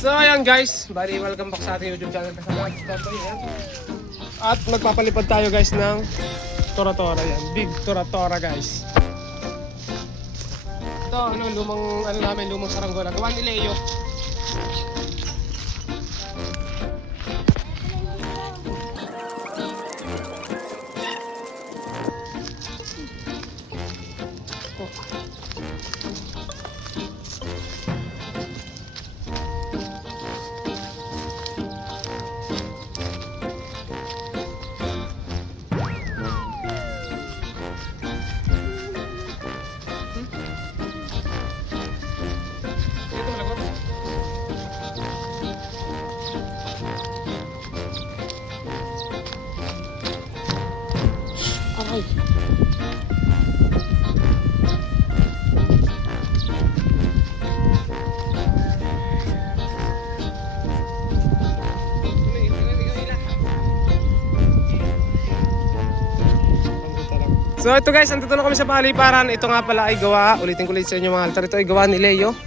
So ayan guys, bali welcome back sa ating YouTube channel kasama Totoy, ayan. At magpapalipad tayo guys ng Tora-Tora yan, big Tora-Tora guys. Ito lumang saranggola, gawa ni Leo. Ay. So ito guys, andito na kami sa paliparan. Ito nga pala ay gawa, ulitin ko ulit sa inyo mga altar. Ito ay gawa ni Leo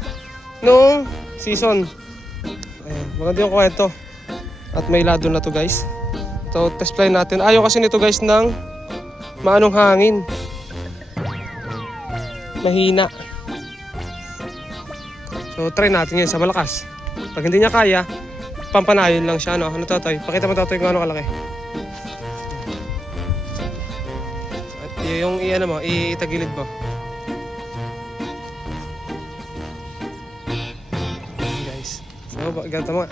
nung season. Ayan, maganda yung kwento. At may lado na to guys. So test fly natin. Ayaw kasi nito guys ng maanong hangin. Mahina. So try natin yan sa malakas. Pag hindi niya kaya, pampanayon lang siya. Ano Totoy? Pakita mo Totoy kung ano kalaki. At yung itagilid mo. Ayan guys. So ganito mo.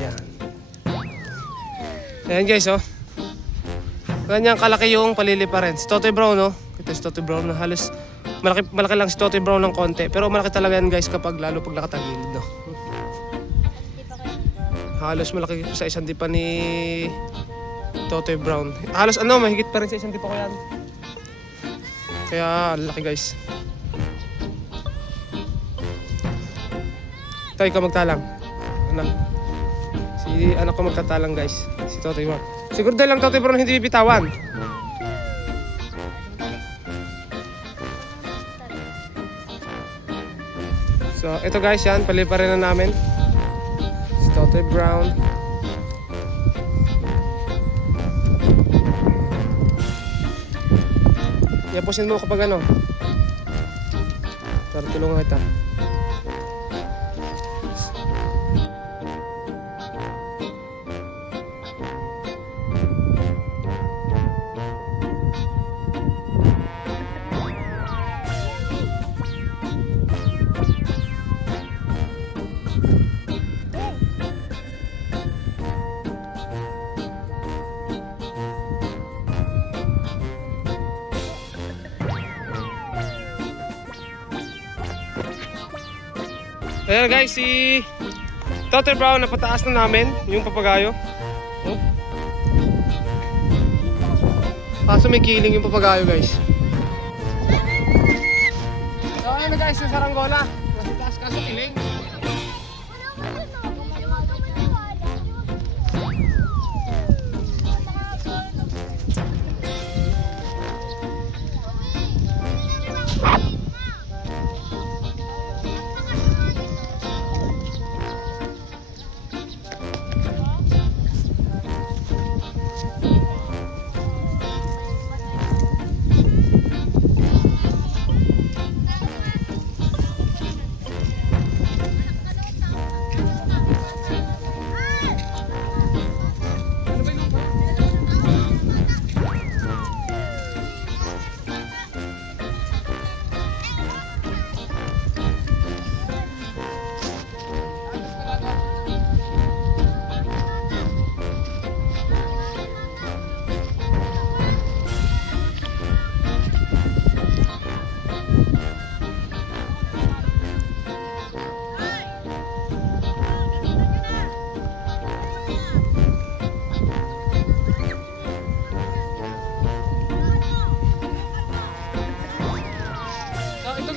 Ayan. Ayan guys oh. Ganyan kalaki yung paliliparan. Si Totoy Brown no. Ito si Totoy Brown na halos malaki lang si Totoy Brown ng konti. Pero malaki talaga yan guys kapag lalo pag nakatagilid no. Halos malaki sa isang dipa ni Totoy Brown. Halos mahigit pa rin sa isang dipa ko yan. Kaya laki guys. Ito ikaw magtalang. Si anak ko magtatalang guys. Si Totoy Brown. Siguro dahil lang Totoy Brown hindi bibitawan. So ito guys yan, paliparin na namin. Si Totoy Brown. Yapusin mo kapag para tulungan kita. Ayan guys, si Totoy Brown napataas na namin yung papagayo. Oh. Kaso may kiling yung papagayo guys. So ayan na guys, yung saranggola. Nasa taas kaso kiling.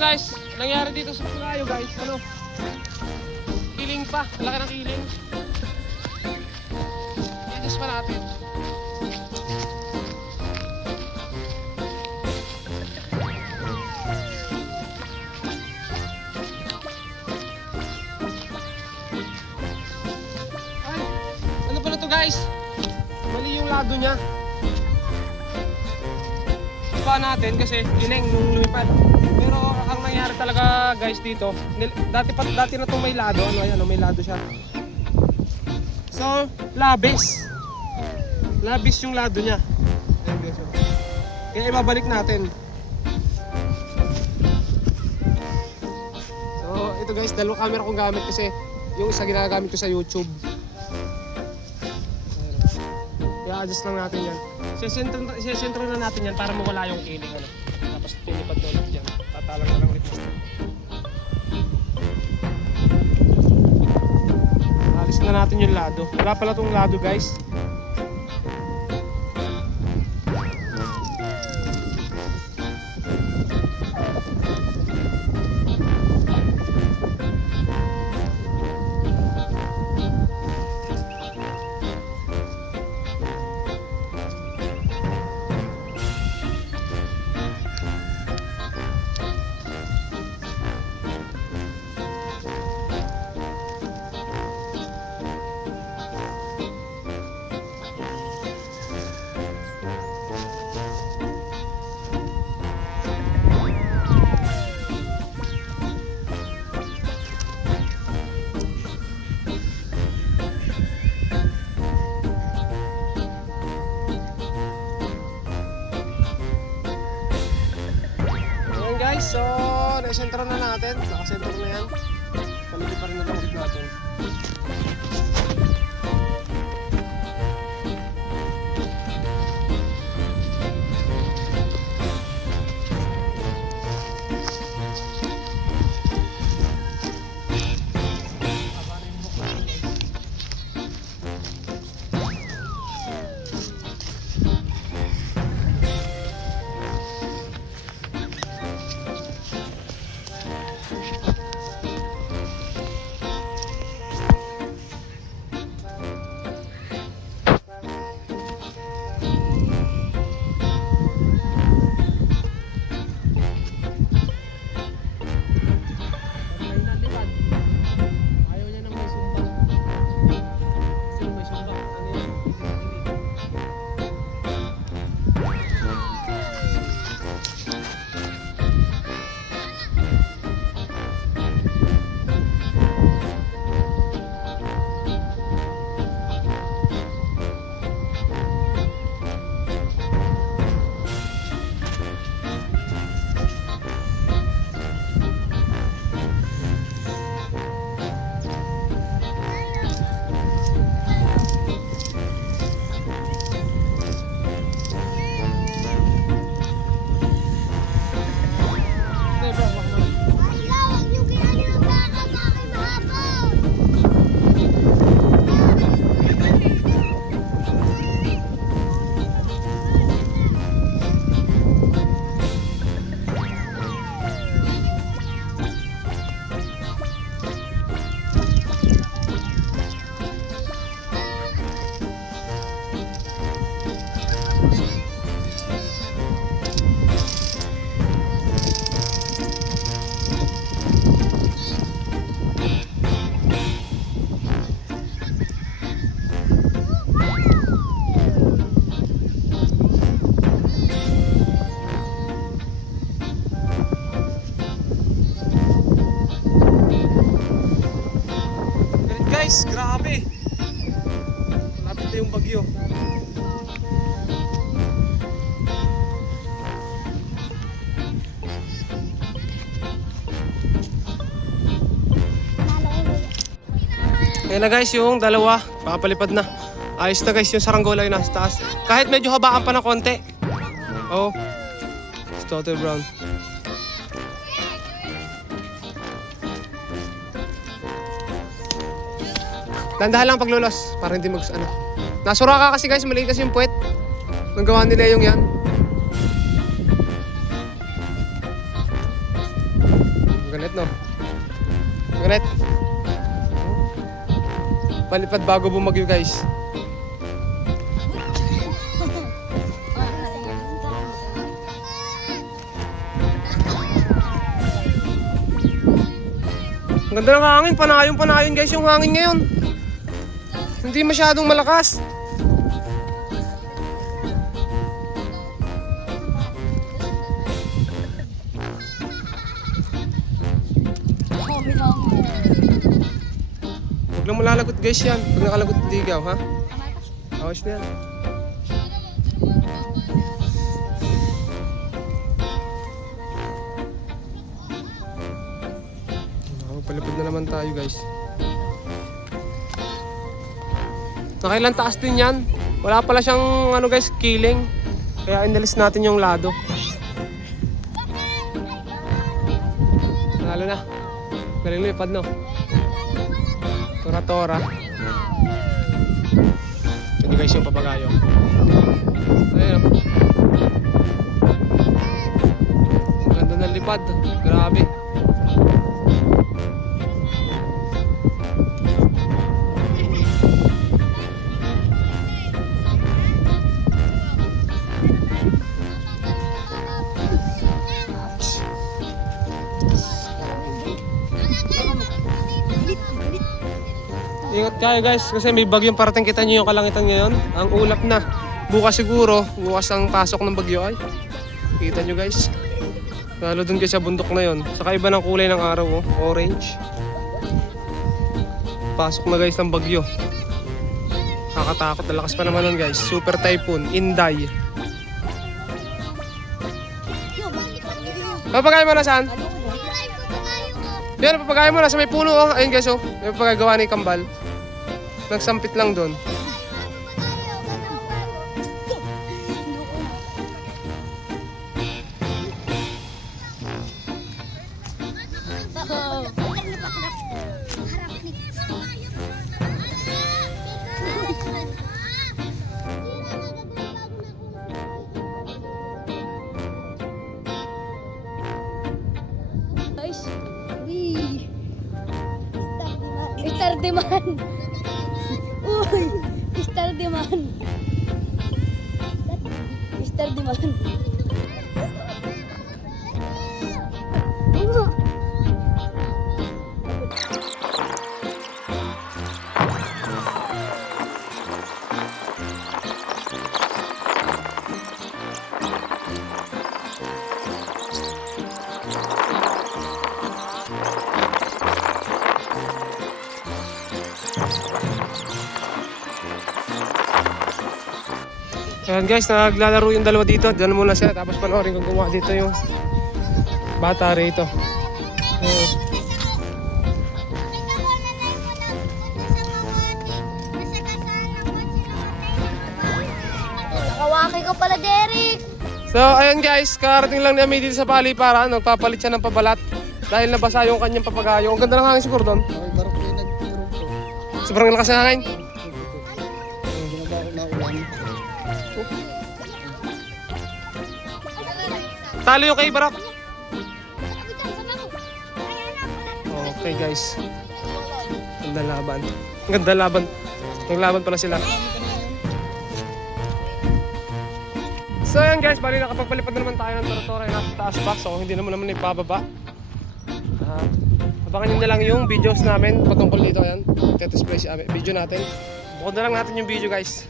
Guys, nangyari dito sa Pulayo guys, kiling pa, laki ng kiling. Itis pa natin. guys, mali yung lado niya. Iba natin kasi giling nung lumipad. Pero ang nangyari talaga guys dito, dati na itong may lado, ano ayan, may lado siya. So, labis yung lado niya. Ayan guys, oh. Kaya ibabalik natin. So, ito guys, dalawang camera kong gamit kasi yung isa ginagamit ko sa YouTube. Kaya adjust lang natin yan. Sesentro na natin yan para mawala yung kiling. Ano. Tapos pinipad na ulit yan. Tatalang na lang ulit. Alis na natin yung lado. Wala pala tong lado guys. Guys, so na-sentro na natin. Nakasentro na yan. Paligid pa rin na lang ulit natin. Guys, grabe. Lapit na yung bagyo. Ayan na guys, yung dalawa, pakapalipad na. Ayos na guys, yung saranggola yung nasa taas. Kahit medyo habaan pa ng konti. Oh, it's total brown. Dandahan lang paglulos para hindi ano. Nasura ka kasi guys, maliit kasi yung puwet. Nang gawa nila yung yan. Galit no? Galit. Palipad bago bumagyo guys. Ang ganda ng hangin, panayon guys yung hangin ngayon. Hindi masyadong malakas. Huwag lang malalagot guys yan. Pag nakalagot digaw ha. Awas na yan. Palipad na naman tayo guys. Nakailang taas din yan. Wala pala siyang ano guys, killing. Kaya inalis natin yung lado. Lalo na. Galing lipad no. Tora-tora. Ito guys yung papagayo. Ayun. Ang ganda ng lipad. Grabe. Ingat kayo guys kasi may bagyong parating. Kita nyo yung kalangitan ngayon. Ang ulap na. Bukas siguro, bukas ang pasok ng bagyo ay. Kita nyo guys. Lalo dun guys sa bundok na yun. Saka iba ng kulay ng araw oh. Orange. Pasok na guys ng bagyo. Nakakatakot. Nalakas pa naman nun guys. Super typhoon. Inday. Papagay mo na saan? Yan, papagay mo na sa may puno oh. Ayun guys oh. May papagagawa ni Kambal. Nagsampit lang doon. Mr. Demand. Uy, Mr. Demand. Mr. Demand. Ayan guys, naglalaro yung dalawa dito. Diyan muna siya, tapos panoorin kung gumawa dito yung bata rito. Nakawaki ka pala, Derek. So ayan guys, karating lang ni Ami dito sa paliparan. Nagpapalit siya ng pabalat dahil nabasa yung kanyang papagayo. Ang ganda ng hangin siguro doon. Sobrang lakas ng hangin. Talo yung kay Barak. Okay guys. Ganda laban. Ganda laban. Naglaban pala sila. So ayan guys, bali nakapagpalipad na naman tayo ng tora-tora yung nasa taas pa. So hindi naman ibababa. Abangan nyo na lang yung videos namin patungkol dito. Ayan, display video natin. Bukod na lang natin yung video guys.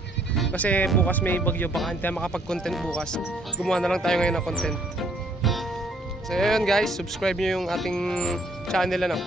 Kasi bukas may bagyo, baka hindi tayo makapag-content bukas. Gumawa na lang tayo ngayon ng content. So yun guys, subscribe nyo yung ating channel ano.